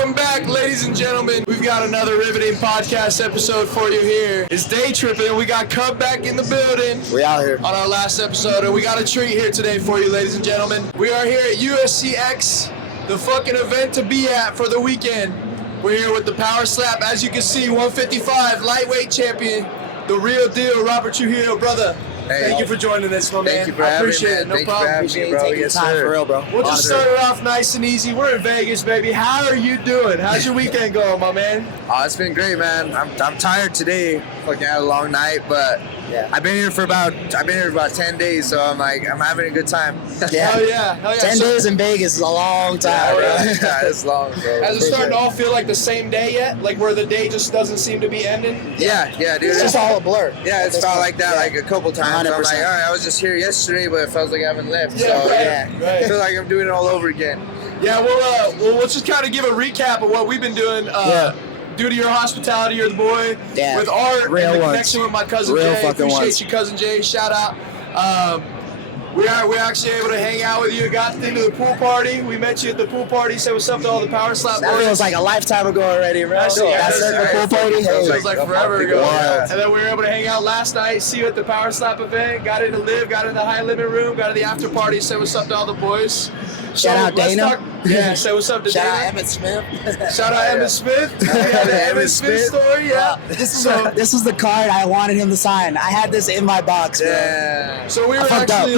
Welcome back, ladies and gentlemen. We've got another riveting podcast episode for you here. It's day tripping. We got Cub back in the building. We out here. On our last episode, and we got a treat here today for you, ladies and gentlemen. We are here at USCX, the fucking event to be at for the weekend. We're here with the Power Slap, as you can see, 155 lightweight champion, the real deal, Robert Trujillo, brother. Hey, thank you for joining us, my man. Thank you for I having appreciate me, it. man. No Thank problem. You for having me, bro. Taking Yes, time sir. for real, bro. We'll just start it off nice and easy. We're in Vegas, baby. How are you doing? How's your weekend going, my man? Oh, it's been great, man. I'm tired today. Fucking had a long night, but Yeah. I've been here for about 10 days, so I'm having a good time. Yeah. Hell yeah. Hell yeah. 10 So- days in Vegas is a long time, Yeah, bro. Yeah, it's long, bro. Has it started to all feel like the same day yet? Like where the day just doesn't seem to be ending? Yeah, dude. It's just all a blur. Yeah, it's felt like that like a couple times. I'm like, 100%. all right, I was just here yesterday, but it feels like I haven't left. Yeah, so right, yeah, right. I feel like I'm doing it all over again. Yeah, we'll just kind of give a recap of what we've been doing. Due to your hospitality, you're the boy. Yeah. With art Real and the ones. connection with my cousin Real Jay. fucking Appreciate ones. you, cousin Jay. Shout out. We're actually able to hang out with you. Got into the pool party. We met you at the pool party. Said what's up to all the Power Slap That boys. feels like a lifetime ago already, bro. That's the pool party. Feels Hey. like forever ago. Wild. And then we were able to hang out last night, see you at the Power Slap event, got into Live, got into the high limit room, got to the after party, said what's up to all the boys. Shout out let's Dana. Yeah, say what's up to Shout out Dana. Emmett Smith. Shout out Emmett Smith. We had the Emmett Smith story, yeah. This is the card I wanted him to sign. I had this in my box, bro. Yeah. So we were fucked up.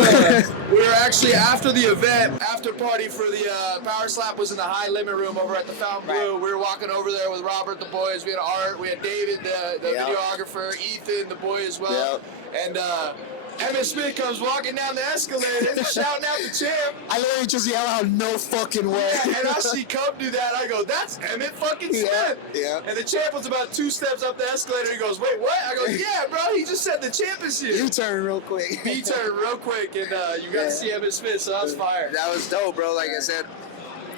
actually after the event, after party for the Power Slap was in the high limit room over at the Fountain Blue. We were walking over there with Robert, the boys. We had Art, we had David, the Yep. videographer, Ethan, the boy as well, and Emmett Smith comes walking down the escalator, shouting out the champ. I literally just yell out, no fucking way. Yeah, and I see Cub do that. I go, that's Emmett fucking Smith. Yeah. And the champ was about 2 steps up the escalator. He goes, wait, what? I go, yeah, bro. He just said the champ is here. You turn real quick. He turned real quick, and you got to see Emmett Smith, so that was fire. That was dope, bro. Like I said,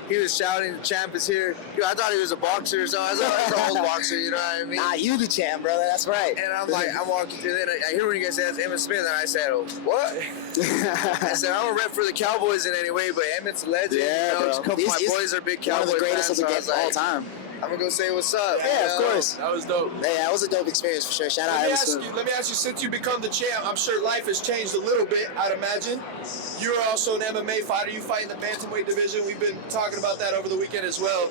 he was shouting, the champ is here. Dude, I thought he was a boxer, so I was like, that's an old boxer, you know what I mean? Nah, you the champ, brother. That's right. And I'm like, I'm walking through there, and I hear when you guys say it's Emmett Smith, and I said, oh, what? I said, I don't rep for the Cowboys in any way, but Emmett's a legend. Yeah, you know, bro. a couple of my He's boys are big one Cowboys of the greatest fans, of the so I was all like, time. I'm going to go say what's up. Yeah, you of know? course. That was dope. Hey, that was a dope experience for sure. Shout out Emmett Smith. Let me ask you, since you become the champ, I'm sure life has changed a little bit, I'd imagine. You're also an MMA fighter. You fight in the bantamweight division. We've been talking about that over the weekend as well.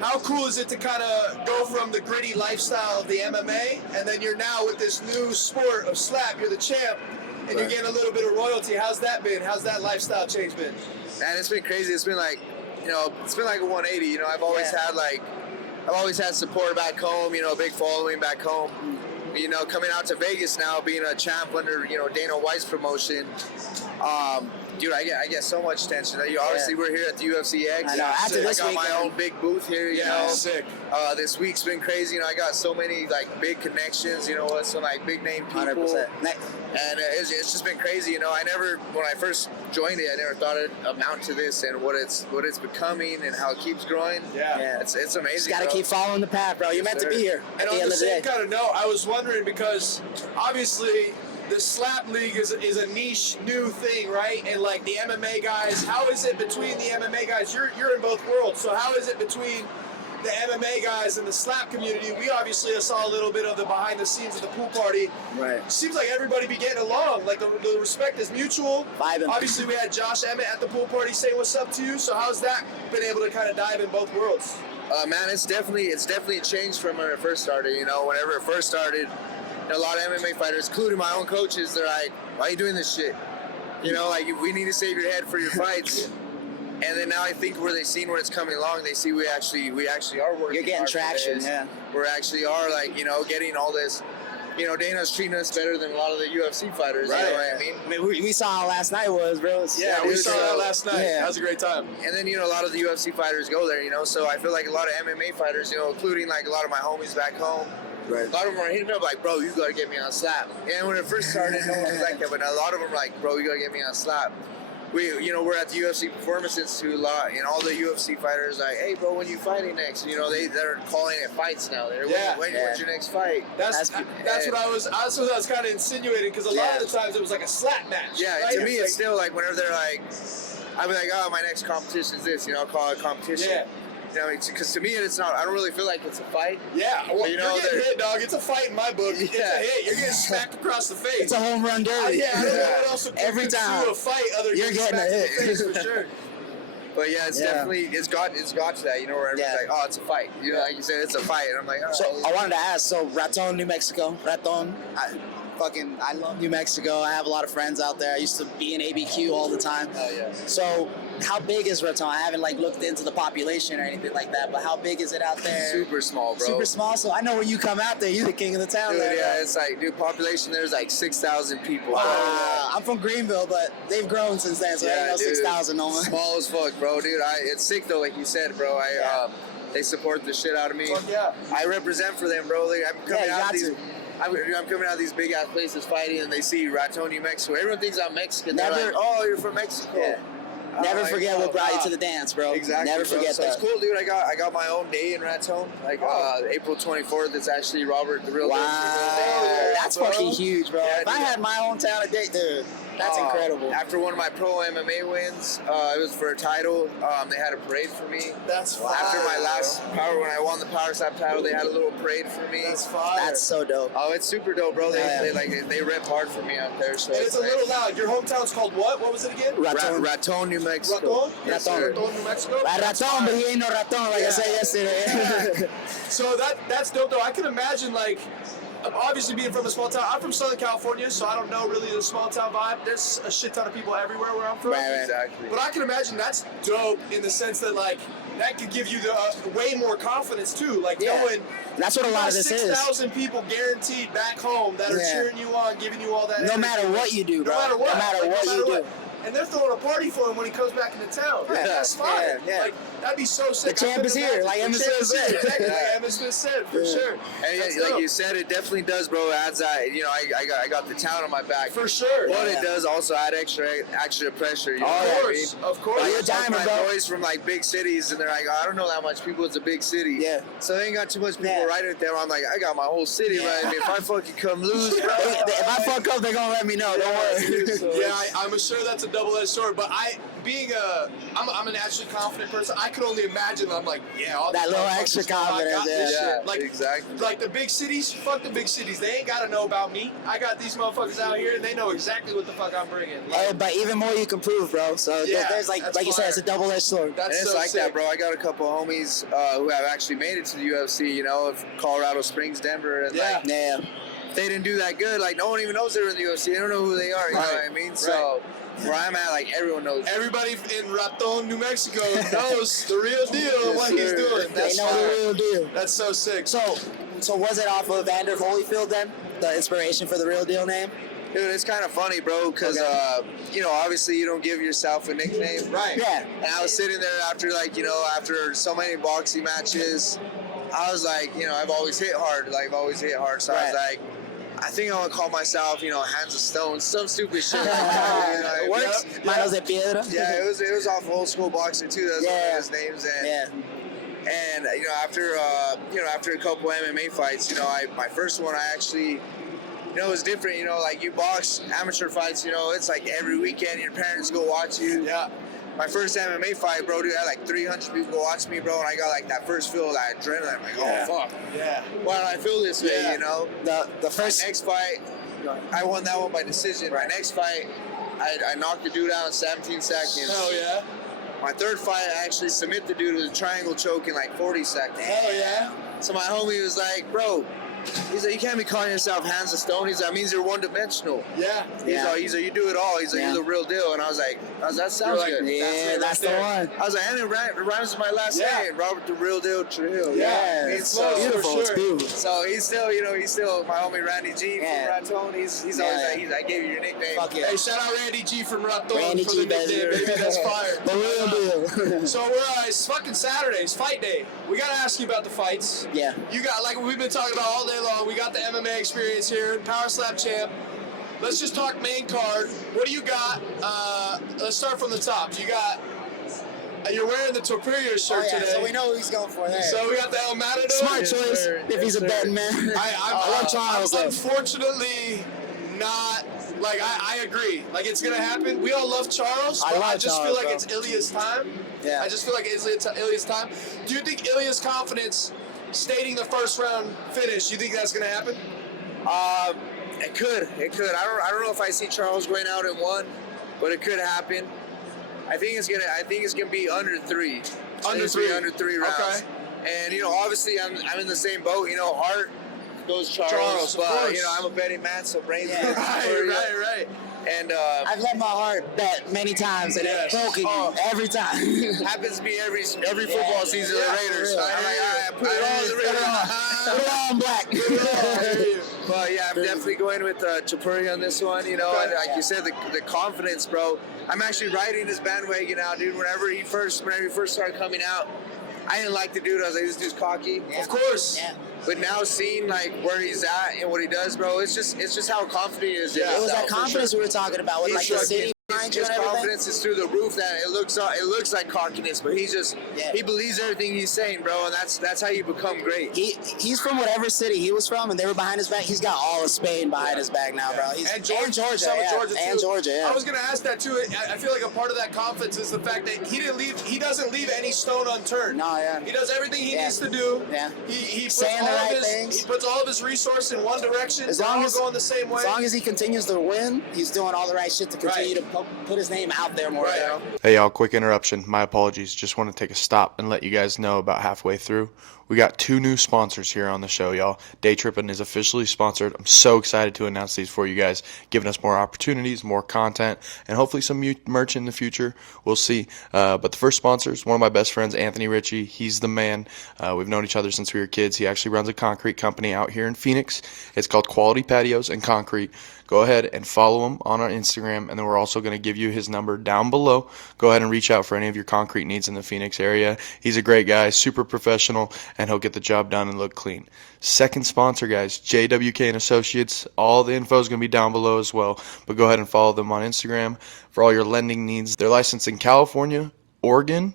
How cool is it to kind of go from the gritty lifestyle of the MMA, and then you're now with this new sport of slap, you're the champ, and you're getting a little bit of royalty. How's that been? How's that lifestyle change been? Man, it's been crazy. It's been like, it's been like a 180. You know, I've always had support back home, a big following back home. You know, coming out to Vegas now, being a champ under, Dana White's promotion. Dude, I get so much attention. Obviously, we're here at the UFCX. I know. After I this got my weekend- own big booth here. You know, sick. this week's been crazy. I got so many big connections. With some big name people. 100%. And it's just been crazy. When I first joined it, I never thought it'd amount to this and what it's becoming and how it keeps growing. Yeah. It's amazing. Just gotta bro. keep following the path, bro. You're meant to be here And at the on end the of the same day. kind of note, I was wondering because obviously the slap league is a niche new thing, right? And like the MMA guys, how is it between the MMA guys? You're in both worlds, so how is it between the MMA guys and the slap community? We obviously saw a little bit of the behind the scenes of the pool party. Right. Seems like everybody be getting along. Like the respect is mutual. Vibing. Obviously, we had Josh Emmett at the pool party saying what's up to you. So how's that been able to kind of dive in both worlds? Man, it's definitely changed from when it first started. Whenever it first started, a lot of MMA fighters, including my own coaches, they're like, "Why are you doing this shit?" We need to save your head for your fights. And then now I think where they've seen when it's coming along, they see we actually are working. You're getting hard for traction, this. yeah. We're actually are getting all this. Dana's treating us better than a lot of the UFC fighters. Right. You know what I mean? I mean, we saw how last night was, bro. Yeah, we dude, saw that last night. Yeah. That was a great time. And then, a lot of the UFC fighters go there, so I feel like a lot of MMA fighters, including a lot of my homies back home, Right. a lot of them are hitting me up like, bro, you gotta get me on slap. And when it first started, no one was like that, but a lot of them are like, bro, you gotta get me on slap. We're at the UFC Performance Institute a lot, and all the UFC fighters like, hey, bro, when you fighting next? They're calling it fights now. When's your next fight? That's what I was kind of insinuating, because a lot of the times it was like a slap match. Yeah, right? to me, it's still whenever they're like, I'd be like, oh, my next competition is this, I'll call it competition. Yeah. You know, because to me, it's not. I don't really feel like it's a fight. Yeah, well, But, you know, you're getting they're- hit, dog. It's a fight in my book. It's a Yeah. hit. You're getting smacked across the face. It's a home run derby. Yeah, I don't know what else would Every consider time. a fight other than You're getting getting a smacked in the hit. face for sure. But yeah, it's definitely it's got to that. You know, where everyone's Yeah. like, oh, it's a fight. You know, like you said, it's a fight. And I'm like, oh. So I wanted to ask. So Raton, New Mexico. Raton. I love New Mexico. I have a lot of friends out there. I used to be in ABQ all the time. Oh yeah. So how big is Raton? I haven't like looked into the population or anything like that. But how big is it out there? Super small, bro. Super small. So I know when you come out there, you're the king of the town. Dude, there, yeah, bro. it's like, dude, population there's like 6,000 people. Bro. I'm from Greenville, but they've grown since then, so there ain't no dude, 6,000 no more. Small as fuck, bro, dude. It's sick though, like you said, bro. They support the shit out of me. Fuck yeah. I represent for them, bro. Like, I'm coming you out got of these. to. I'm coming out of these big ass places fighting, and they see Raton, New Mexico. Everyone thinks I'm Mexican. They're Never- like, oh, you're from Mexico. Yeah. Never like, forget what brought you wow. to the dance, bro. Exactly. Never bro. forget so that. It's cool, dude. I got my own day in Raton. Like April 24th. It's actually Robert the Real. Wow, Day. that's Bro. fucking huge, bro. Yeah, If I dude. had my hometown a date, dude, that's incredible. After one of my pro MMA wins, it was for a title. They had a parade for me. That's fire. After my last power, when I won the POWESLAP title, they had a little parade for me. That's fire. That's so dope. Oh, it's super dope, bro. Yeah. They rep hard for me out there. So And it's a nice. little loud. Your hometown's called what? What was it again? Raton. Raton, New Mexico. Raton? Yes, Raton. sir. Raton, New Mexico? That's Raton, but fire. he ain't no raton, like I Yeah. said yesterday. So that's dope though. I can imagine like obviously being from a small town. I'm from Southern California, so I don't know really the small town vibe. There's a shit ton of people everywhere where I'm from. Right. Exactly. But I can imagine that's dope in the sense that like that could give you the way more confidence too. Like Yeah. knowing That's what a lot of this is. 6,000 people guaranteed back home that are Yeah. cheering you on, giving you all that. No energy. matter what you do, bro. No matter what. No matter Like, what no you matter do. And they're throwing a party for him when he comes back into town. Yeah. That's fire. Yeah. Like that'd be so sick. The champ I couldn't is here, imagine. like The Emmett champ Smith is here, said. Exactly, like Yeah. Emmett Smith said, for Yeah. sure. And That's yeah, like dope. you said, it definitely does, bro. Adds that, you know, I got the town on my back. For sure. But Yeah. it does also add extra pressure. You know Oh, what yeah. I Of mean? course, of course. Like, you're Some of diamond, my bro. boys from like big cities, and they're like, I don't know that much people. It's a big city. Yeah. So they ain't got too much people Yeah. riding with them. I'm like, I got my whole city Yeah. riding me. If I fucking come loose, bro. If I fuck up, they're gonna let me know. Don't worry. Yeah, I'm sure that's a double-edged sword. But I'm a naturally confident person. I could only imagine. I'm like, yeah, all That these little motherfuckers extra know I got confidence, this yeah. shit. Like Exactly. Like the big cities, fuck the big cities. They ain't gotta know about me. I got these motherfuckers out here, and they know exactly what the fuck I'm bringing. Like, Hey, but even more you can prove, bro. So Yeah, there's like that's you said, it's a fire. double-edged sword. that's And it's so like sick. that, bro. I got a couple of homies who have actually made it to the UFC, you know, of Colorado Springs, Denver, and Yeah. like Yeah. they didn't do that good. Like no one even knows they're in the UFC. They don't know who they are. You know Right. what I mean? So where I'm at, like everyone knows. Everybody in Raton, New Mexico knows the real deal of what he's sir. doing. They That's know the fire. real deal. That's so sick. So was it off of Vander Holyfield then? The inspiration for the real deal name? Dude, it's kind of funny, bro, because you know, obviously you don't give yourself a nickname. Right. Yeah. And I was sitting there after, like, you know, after so many boxing matches, I was like, you know, I've always hit hard. So I was Right. like, I think I want to call myself, you know, Hands of Stone, some stupid shit. It works. Yeah. Manos de Piedra. Yeah, it was off old school boxing too. That's one Yeah. of his names. And Yeah. and you know, after a couple MMA fights, you know, my first one, I actually, you know, it was different. You know, like you box amateur fights, you know, it's like every weekend your parents go watch you. Yeah. My first MMA fight, bro, dude, I had like 300 people go watch me, bro, and I got like that first feel of that adrenaline. I'm like, Yeah. oh fuck, Yeah. why don't I feel this way? Yeah. You know. The My first next fight, I won that one by decision. My next fight, I knocked the dude out in 17 seconds. Hell yeah. My third fight, I actually submit the dude with a triangle choke in like 40 seconds. Hell yeah. So my homie was like, bro, he's like, you can't be calling yourself Hands of Stone. He's like, that means you're one-dimensional. Yeah. He's like, you do it all. He's like, Yeah. you're the real deal. And I was like, that sounds like, good. yeah, it that's right the there. one. I was like, and it rhymes with my last Yeah. name, Robert the Real Deal Trujillo. Yeah, He's it's so close. Beautiful. For It's sure. beautiful. So he's still my homie Randy G Yeah. from Raton. He's Yeah. always like, I gave you your nickname. Fuck yeah. Hey, shout out Randy G from Raton Randy for G, the nickname, baby. baby. That's fire. The real deal. So it's fucking Saturdays, fight day. We gotta ask you about the fights. Yeah. You got, like we've been talking about all day long, we got the MMA experience here, POWESLAP champ. Let's just talk main card. What do you got? Let's start from the top. You got, you're wearing the Torpedo shirt today. So we know who he's going for there. So we got the El Matador. Smart Yes, choice sir. if he's Yes, a sir. betting man. I'm Charles, though. unfortunately not Like, I agree. Like, it's going to happen. We all love Charles, but I just feel like it's Ilya's time. Yeah. I just feel like it's Ilya's time. Do you think Ilya's confidence stating the first round finish, you think that's going to happen? It could. I don't know if I see Charles going out in 1, but it could happen. I think it's gonna be under 3. Under 3 rounds. Okay. And you know, obviously I'm in the same boat. You know, Art goes Charles, but you know, I'm a betting man, so brains. Yeah. Right. And I've let my heart bet many times, and it's broken every time. Happens to me every football season of the Raiders. So I'm like, all right, I put it all in the Raiders. Put it all in black. But yeah, I'm definitely going with Chapuri on this one. You know, and like you said, the confidence, bro. I'm actually riding this bandwagon now, dude. Whenever he first started coming out, I didn't like the dude. I was like, this dude's cocky. Yeah. Of course. Yeah. But now seeing like where he's at and what he does, bro, it's just how confident he is. Yeah. It was that confidence we were talking about with like the city. His confidence is through the roof. That it looks like cockiness, but he believes everything he's saying, bro, and that's how you become great. He's from whatever city he was from, and they were behind his back. He's got all of Spain behind his back now, bro. And Georgia, yeah. I was gonna ask that too. I feel like a part of that confidence is the fact that he doesn't leave any stone unturned. No, yeah. He does everything he needs to do. Yeah. He puts saying the right things. He puts all of his resource in one direction. As long as going the same way. As long as he continues to win, he's doing all the right shit to continue to put his name out there more. Right. Hey y'all, quick interruption. My apologies. Just want to take a stop and let you guys know about halfway through. We got 2 new sponsors here on the show, y'all. Day Trippin' is officially sponsored. I'm so excited to announce these for you guys, giving us more opportunities, more content, and hopefully some merch in the future. We'll see. But the first sponsor is one of my best friends, Anthony Richie. He's the man. We've known each other since we were kids. He actually runs a concrete company out here in Phoenix. It's called Quality Patios and Concrete. Go ahead and follow him on our Instagram, and then we're also going to give you his number down below. Go ahead and reach out for any of your concrete needs in the Phoenix area. He's a great guy, super professional, and he'll get the job done and look clean. Second sponsor, guys, JWK and Associates. All the info is going to be down below as well, but go ahead and follow them on Instagram for all your lending needs. They're licensed in California, Oregon,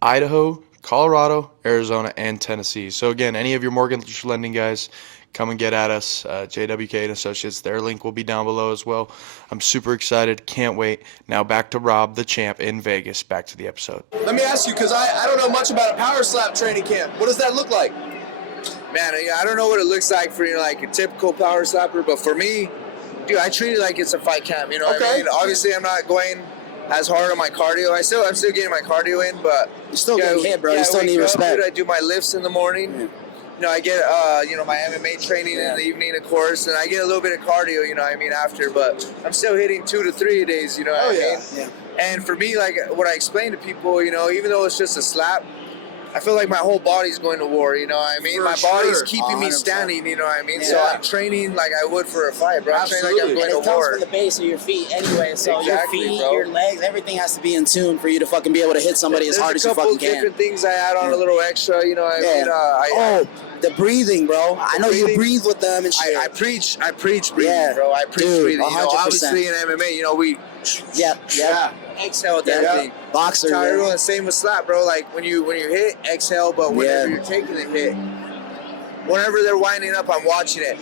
Idaho, Colorado, Arizona, and Tennessee. So again, any of your mortgage lending guys, come and get at us, JWK and Associates. Their link will be down below as well. I'm super excited. Can't wait. Now back to Rob, the champ, in Vegas. Back to the episode. Let me ask you, because I don't know much about a power slap training camp. What does that look like? Man, I don't know what it looks like for like a typical power slapper, but for me, dude, I treat it like it's a fight camp. You know what I mean? Obviously, I'm not going as hard on my cardio. I'm still getting my cardio in, but you still getting hit, bro. You still need respect. Dude, I do my lifts in the morning. You know, I get, my MMA training in the evening, of course, and I get a little bit of cardio, you know what I mean, after, but I'm still hitting 2 to 3 days, you know what I mean? Yeah. And for me, like, what I explain to people, you know, even though it's just a slap, I feel like my whole body's going to war, you know what I mean? My body's keeping me standing, you know what I mean? Yeah. So I'm training like I would for a fight, bro. I'm training like I'm going to war. It comes from the base of your feet anyway, so your feet, your legs, everything has to be in tune for you to fucking be able to hit somebody as hard as you fucking can. There's a couple different things I add on a little extra, you know what I mean? The breathing, bro. I know you breathe with them and shit. I preach breathing, bro. I preach breathing. 100%. You know, obviously in MMA, you know, we exhale with everything. Boxer. Everyone the same with slap, bro. Like when you hit, exhale, but whenever you're taking the hit, whenever they're winding up, I'm watching it.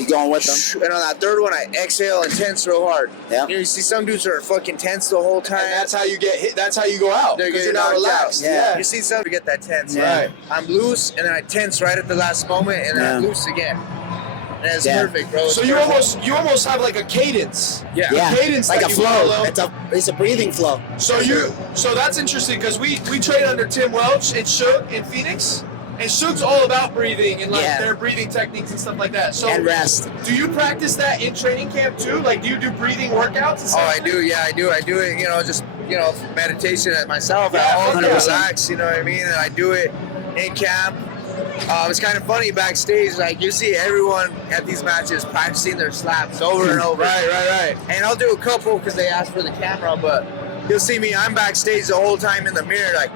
You going with them? And on that third one, I exhale and tense real hard. Yeah. You see some dudes are fucking tense the whole time. And that's how you get hit. That's how you go out. Because you're not relaxed. Yeah. You see some get that tense. Yeah. Right. I'm loose, and then I tense right at the last moment, and then I'm loose again. And it's perfect, bro. So you almost have like a cadence. Yeah. A cadence like that a flow. It's a breathing flow. So that's interesting because we train under Tim Welch and Shook in Phoenix. And Shook's all about breathing and like their breathing techniques and stuff like that. So and rest. Do you practice that in training camp too? Like, do you do breathing workouts? And stuff? I do. Yeah, I do. I do it. You know, just meditation at myself at home to relax. You know what I mean? And I do it in camp. It's kind of funny backstage. Like you see everyone at these matches practicing their slaps over and over. Right. And I'll do a couple because they ask for the camera, but you'll see me. I'm backstage the whole time in the mirror, like.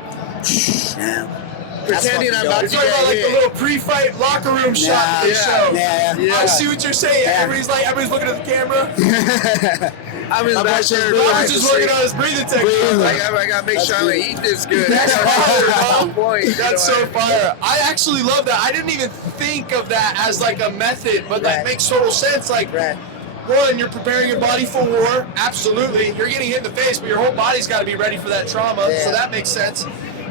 Pretending I'm about to get like the little pre-fight locker room shot for the show. Yeah. I see what you're saying. Yeah. Everybody's looking at the camera. I'm in Robert's just working on his breathing technique. I gotta make sure I'm gonna eat this good. That's fire, bro. That's so fire. Yeah. I actually love that. I didn't even think of that as like a method, but that makes total sense. Like, one, you're preparing your body for war. Absolutely. You're getting hit in the face, but your whole body's got to be ready for that trauma. Yeah. So that makes sense.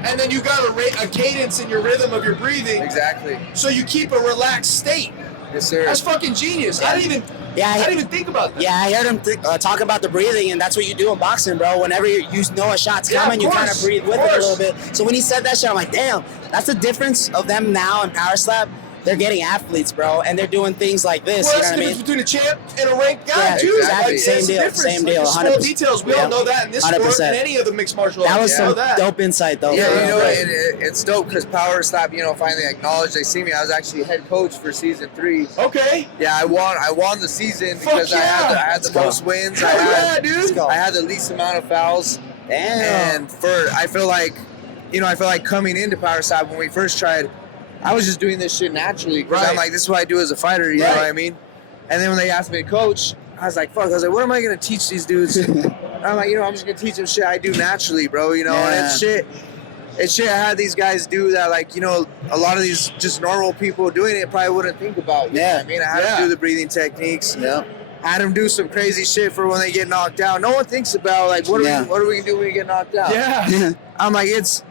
And then you got a cadence in your rhythm of your breathing. Exactly. So you keep a relaxed state. Yes, sir. That's fucking genius. I didn't even think about that. Yeah, I heard him talk about the breathing, and that's what you do in boxing, bro. Whenever you know a shot's coming, you kind of breathe with it a little bit. So when he said that shit, I'm like, damn, that's the difference of them now in Power Slap. They're getting athletes, bro, and they're doing things like this. Well, you know that's the what I mean? difference between a champ and a ranked guy, Yeah, too. exactly. Like, Same deal, same deal, Like, 100%. small details. We all know that in this sport 100%. and any of the mixed martial arts. That was some that. dope insight, though. Yeah, bro. you know, it's dope because Power Slap, you know, finally acknowledged they see me. I was actually head coach for season 3. Okay. Yeah, I won the season because Fuck yeah. I had the most wins. Hell yeah, dude. I had the least amount of fouls. Damn. And I feel like coming into Power Slap when we first tried, I was just doing this shit naturally because I'm like, this is what I do as a fighter, you know what I mean? And then when they asked me to coach, I was like, fuck, I was like, what am I going to teach these dudes? And I'm like, you know, I'm just going to teach them shit I do naturally, bro, you know? And it's shit I had these guys do that, like, you know, a lot of these just normal people doing it probably wouldn't think about. You know what I mean? I had them do the breathing techniques. Yeah. Had them do some crazy shit for when they get knocked out. No one thinks about, like, what are we going to do when you get knocked out? Yeah. I'm like, it's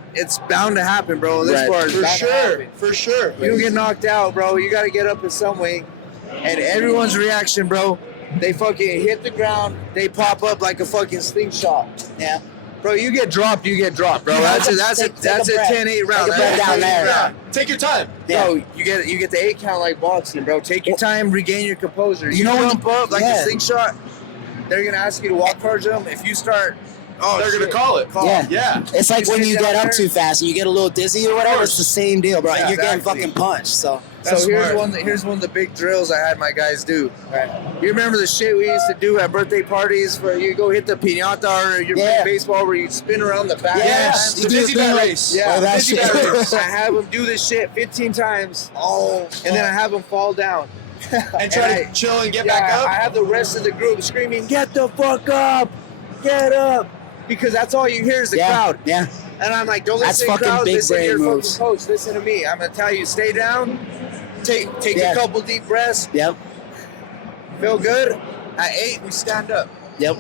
bound to happen, bro. This part is bound to happen. For sure. You don't get knocked out, bro. You got to get up in some way. And everyone's reaction, bro, they fucking hit the ground. They pop up like a fucking slingshot. Yeah. Bro, you get dropped, bro. That's a 10-8 round. Take a breath down there. Yeah. Take your time. Bro, you get the 8 count like boxing, bro. Take your time, regain your composure. You know when jump up like a slingshot, they're going to ask you to walk towards them. If you start... they're going to call it. Yeah. It's like when you get up too fast and you get a little dizzy or whatever, it's the same deal, bro. Yeah, You're getting fucking punched, so here's one of the big drills I had my guys do. Right. You remember the shit we used to do at birthday parties where you go hit the piñata or your baseball where you spin around the back? Yes, the dizzy bat race. Yeah, dizzy bat race. I have them do this shit 15 times. And then I have them fall down. And try to chill and get back up? I have the rest of the group screaming, get the fuck up! Get up! Because that's all you hear is the crowd. Yeah. And I'm like, don't That's listen to fucking crowd, big listen to brain your moves. fucking coach, listen to me. I'm going to tell you, stay down, take a couple deep breaths, Yep. feel good. At 8, we stand up. Yep.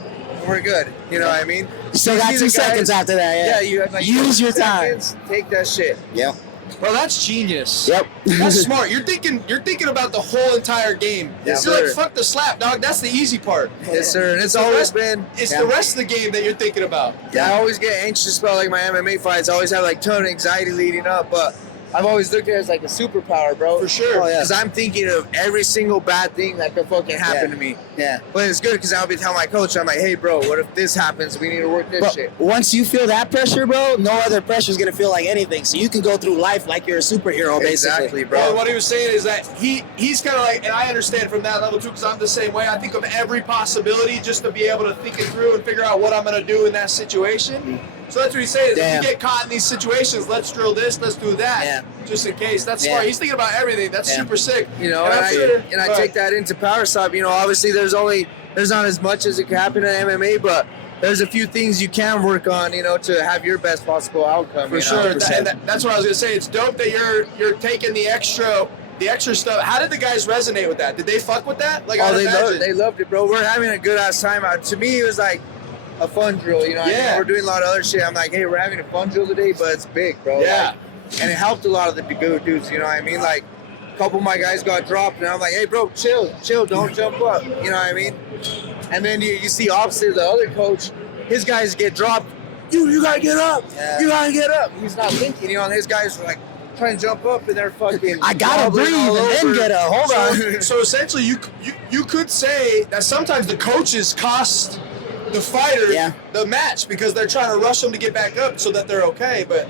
We're good. You know what I mean? You still got 2 seconds after that, Yeah, you have like use your time. seconds, take that shit. Yep. Bro, that's genius. Yep. That's smart. You're thinking about the whole entire game. Yes, You're sir. like, fuck the slap, dog. That's the easy part. Yes, sir. And it's The always rest- been... It's the rest of the game that you're thinking about. Yeah, I always get anxious about like my MMA fights. I always have like ton of anxiety leading up, but I've always looked at it as like a superpower, bro. For sure. Oh, yeah. Because I'm thinking of every single bad thing that could fucking happen to me. Yeah. But it's good because I'll be telling my coach, I'm like, hey, bro, what if this happens? We need to work this But shit. once you feel that pressure, bro, no other pressure is gonna feel like anything. So you can go through life like you're a superhero, basically. Exactly, bro. Well, what he was saying is that he's kind of like, and I understand from that level too, because I'm the same way. I think of every possibility just to be able to think it through and figure out what I'm going to do in that situation. So that's what he's saying. Is if you get caught in these situations, let's drill this, let's do that, just in case. That's smart. He's thinking about everything. That's super sick. You know, and I take that into Power Slap. You know, obviously there's not as much as it can happen in MMA, but there's a few things you can work on, you know, to have your best possible outcome. For sure. That's what I was gonna say. It's dope that you're taking the extra stuff. How did the guys resonate with that? Did they fuck with that? Like, they loved it, bro. We're having a good ass time. To me, it was like a fun drill, you know. Yeah. I mean, we're doing a lot of other shit. I'm like, hey, we're having a fun drill today, but it's big, bro. Yeah. Like, and it helped a lot of the good dudes, you know what I mean? Like, a couple of my guys got dropped, and I'm like, hey, bro, chill, don't jump up, you know what I mean? And then you see opposite the other coach, his guys get dropped. You gotta get up. Yeah. You gotta get up. He's not thinking, you know, and his guys are like trying to jump up, and they're fucking. I gotta breathe and then get up. Hold on. So essentially, you could say that sometimes the coaches cost the fighter the match because they're trying to rush them to get back up so that they're okay. But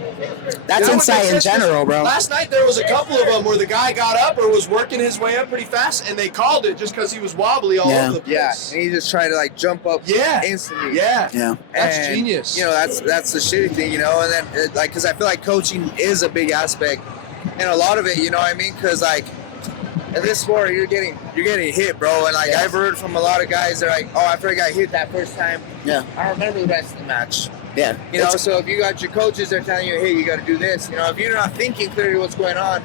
that's insight in general, bro. Last night there was a couple of them where the guy got up or was working his way up pretty fast, and they called it just because he was wobbly all over the place. Yeah, and he just tried to like jump up instantly. Yeah. That's genius. You know, that's the shitty thing, you know. And then like, because I feel like coaching is a big aspect, and a lot of it, you know what I mean? Because like in this sport, you're getting hit, bro. And like I've heard from a lot of guys, they're like, oh, after I got hit that first time, I don't remember the rest of the match. Yeah. You know, so if you got your coaches, they're telling you, hey, you got to do this. You know, if you're not thinking clearly what's going on,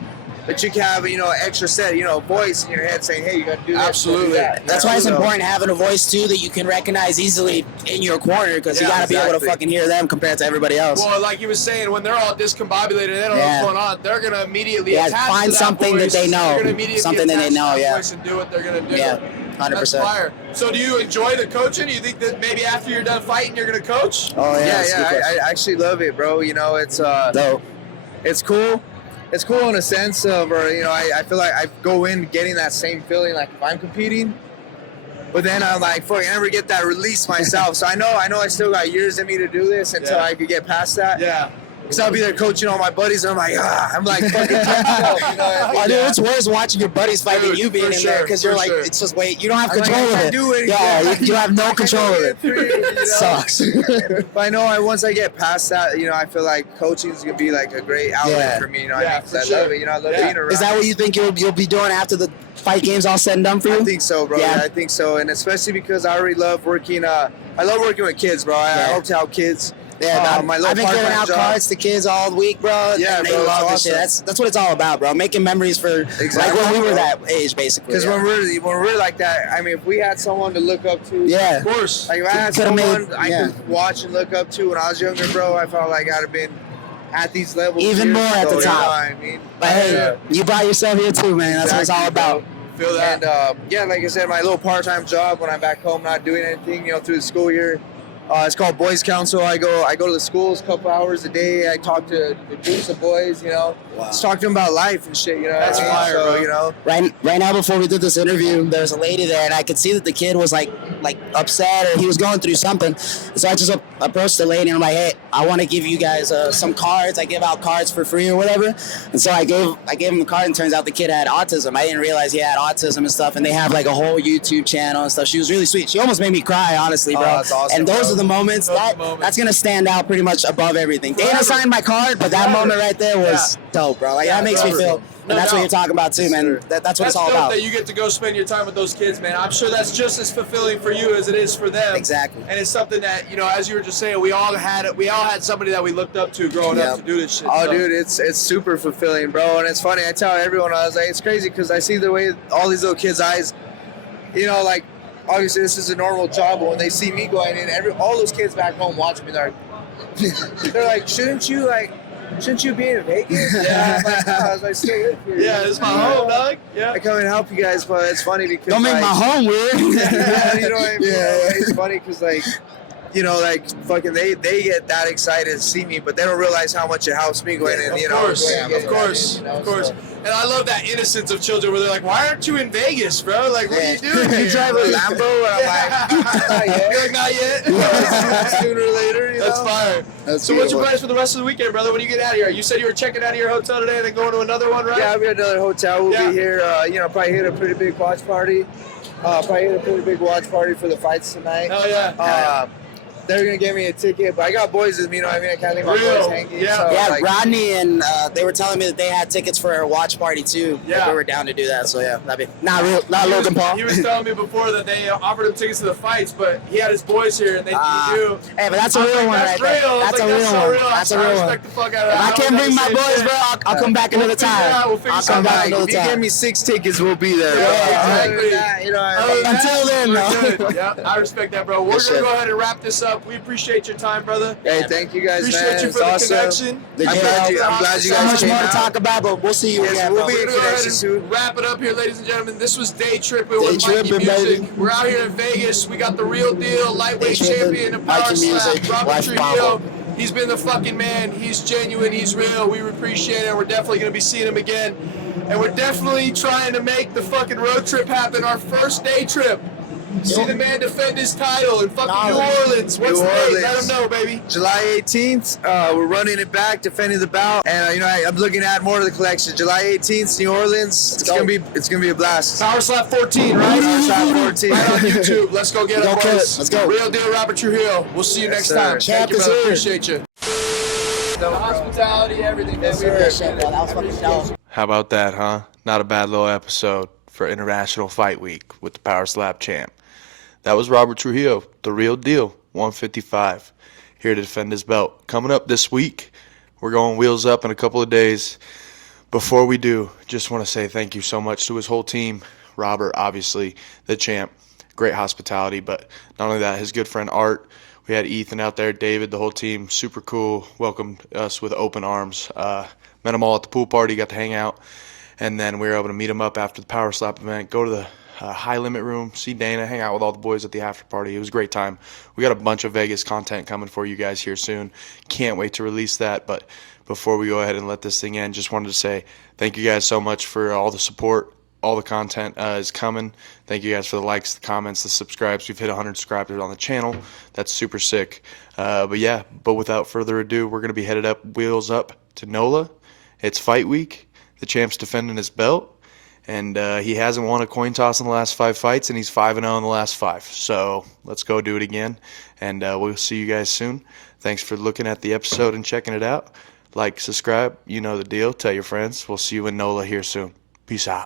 but you can have, extra set, voice in your head saying, hey, you got to do this. Absolutely. Do that, That's why it's important having a voice too that you can recognize easily in your corner, because you got to be able to fucking hear them compared to everybody else. Well, like you was saying, when they're all discombobulated, they don't know what's going on. They're gonna immediately attach find to that something voice. that they know, They're gonna immediately something that they know, voice and do what they're gonna do. Yeah, 100%. That's fire. So, do you enjoy the coaching? Do you think that maybe after you're done fighting, you're gonna coach? Oh Yeah, I actually love it, bro. It's dope. It's cool. It's cool in a sense of, I feel like I go in getting that same feeling like if I'm competing, but then I'm like, fuck, I never get that release myself. So I know I still got years in me to do this until I could get past that. Yeah. Because I'll be there coaching all my buddies, and I'm like fucking Dude, it's worse watching your buddies fight than you being in there, because you're like, it's just wait, you don't have control of it. Yeah, you have no control of it. It sucks. But I know once I get past that, I feel like coaching is gonna be like a great outlet for me. I love it. I love being around. Is that what you think you'll be doing after the fight game's all said and done for you? I think so, bro. Yeah, I think so, and especially because I already love working. I love working with kids, bro. I hope to help kids. Yeah, I've been giving out cards to kids all week, bro. Yeah, and they bro, love this shit. That's what it's all about, bro. Making memories for like when we were that age, basically. Because when we're like that, I mean, if we had someone to look up to, of course. Like if I had someone I could watch and look up to when I was younger, bro, I felt like I'd have been at these levels even more at the top. I mean, but hey, you brought yourself here too, man. That's what it's all about. Feel that. And like I said, my little part-time job when I'm back home, not doing anything, through the school year. It's called Boys Council. I go to the schools a couple hours a day. I talk to the groups of boys, just talk to them about life and shit, That's fire, bro. Right now, before we did this interview, there was a lady there, and I could see that the kid was like upset, or he was going through something. So I just approached the lady, and I'm like, hey, I want to give you guys some cards. I give out cards for free or whatever. And so I gave him the card, and turns out the kid had autism. I didn't realize he had autism and stuff, and they have like a whole YouTube channel and stuff. She was really sweet. She almost made me cry, honestly, bro. That's awesome, and those are the moments that's gonna stand out pretty much above everything. Dana signed my card, but that moment right there was dope, bro. Like that makes me feel, and that's what you're talking about too, man. That's what it's all about. That you get to go spend your time with those kids, man. I'm sure that's just as fulfilling for you as it is for them. Exactly. And it's something that, as you were just saying, we all had somebody that we looked up to growing up to do this shit. Oh, dude, it's super fulfilling, bro. And it's funny. I tell everyone, I was like, it's crazy because I see the way all these little kids' eyes, like. Obviously, this is a normal job, but when they see me going in, all those kids back home watch me. They're like, shouldn't you be in Vegas? Yeah, I was like, still live here. Yeah, this is my home, dog. Yeah, I come and help you guys, but it's funny because don't make my home weird. Yeah, you know what I mean? Yeah, it's funny because fucking they get that excited to see me, but they don't realize how much it helps me going in. Of course. And I love that innocence of children where they're like, why aren't you in Vegas, bro? Like, what are you doing here? You drive a Lambo? And I'm like, not yet. Sooner or later, That's fire. So what's your plans for the rest of the weekend, brother? When you get out of here? You said you were checking out of your hotel today and then going to another one, right? Yeah, I'll be at another hotel. We'll be here, probably hit a pretty big watch party. For the fights tonight. Oh, yeah. They're going to give me a ticket, but I got boys with me, I can't leave my boys hanging. Yeah, so, Rodney and they were telling me that they had tickets for a watch party too. Yeah. We were down to do that, so yeah, that'd be not Logan Paul. He was telling me before that they offered him tickets to the fights, but he had his boys here and they do. Hey, but that's a real one right there. That's a real one. That's a real one. If I can't bring my boys, bro, I'll come back another time. I'll come back if you give me 6 tickets, we'll be there. Yeah, exactly. Until then, though. Yeah, I respect that, bro. We're going to go ahead and wrap this up. We appreciate your time, brother. Hey, thank you guys, appreciate man. you for the connection. I'm glad you guys so much came more to out. talk about, but we'll see you again. We'll be We're in going to go connection ahead soon. and wrap it up here, ladies and gentlemen. This was Day Tripping with Day Mikey Tripping, Music. baby. We're out here in Vegas. We got the real deal, lightweight Day Tripping, champion of Power Mikey Slap, Music, Robert Wife Trujillo. Papa. He's been the fucking man. He's genuine. He's real. We appreciate it. We're definitely going to be seeing him again. And we're definitely trying to make the fucking road trip happen, our first day trip. See the man defend his title in fucking New Orleans. What's the date? Let him know, baby. July 18th, we're running it back, defending the bout, and I'm looking at more of the collection. July 18th, New Orleans. It's gonna be a blast. Power Slap 14, right? Power Slap 14. Right on YouTube. Let's go get it, boys. Let's go. Real deal, Robert Trujillo. We'll see you next time. Champ Thank you, is brother. here. Appreciate you. The hospitality, everything, man. We appreciate it. That was fucking dope. How about that, huh? Not a bad little episode for International Fight Week with the Power Slap champ. That was Robert Trujillo, the real deal, 155, here to defend his belt. Coming up this week, we're going wheels up in a couple of days. Before we do, just want to say thank you so much to his whole team. Robert, obviously, the champ, great hospitality, but not only that, his good friend Art. We had Ethan out there, David, the whole team, super cool, welcomed us with open arms. Met them all at the pool party, got to hang out, and then we were able to meet them up after the Power Slap event, go to the high limit room, see Dana, hang out with all the boys at the after party. It was a great time. We got a bunch of Vegas content coming for you guys here soon. Can't wait to release that, but before we go ahead and let this thing end, just wanted to say thank you guys so much for all the support. All the content is coming. Thank you guys for the likes, the comments, the subscribes. We've hit 100 subscribers on the channel. That's super sick. But without further ado, we're going to be headed up, wheels up to NOLA. It's fight week. The champ's defending his belt. And he hasn't won a coin toss in the last 5 fights, and he's 5-0 in the last 5. So let's go do it again. And we'll see you guys soon. Thanks for looking at the episode and checking it out. Like, subscribe. You know the deal. Tell your friends. We'll see you in NOLA here soon. Peace out.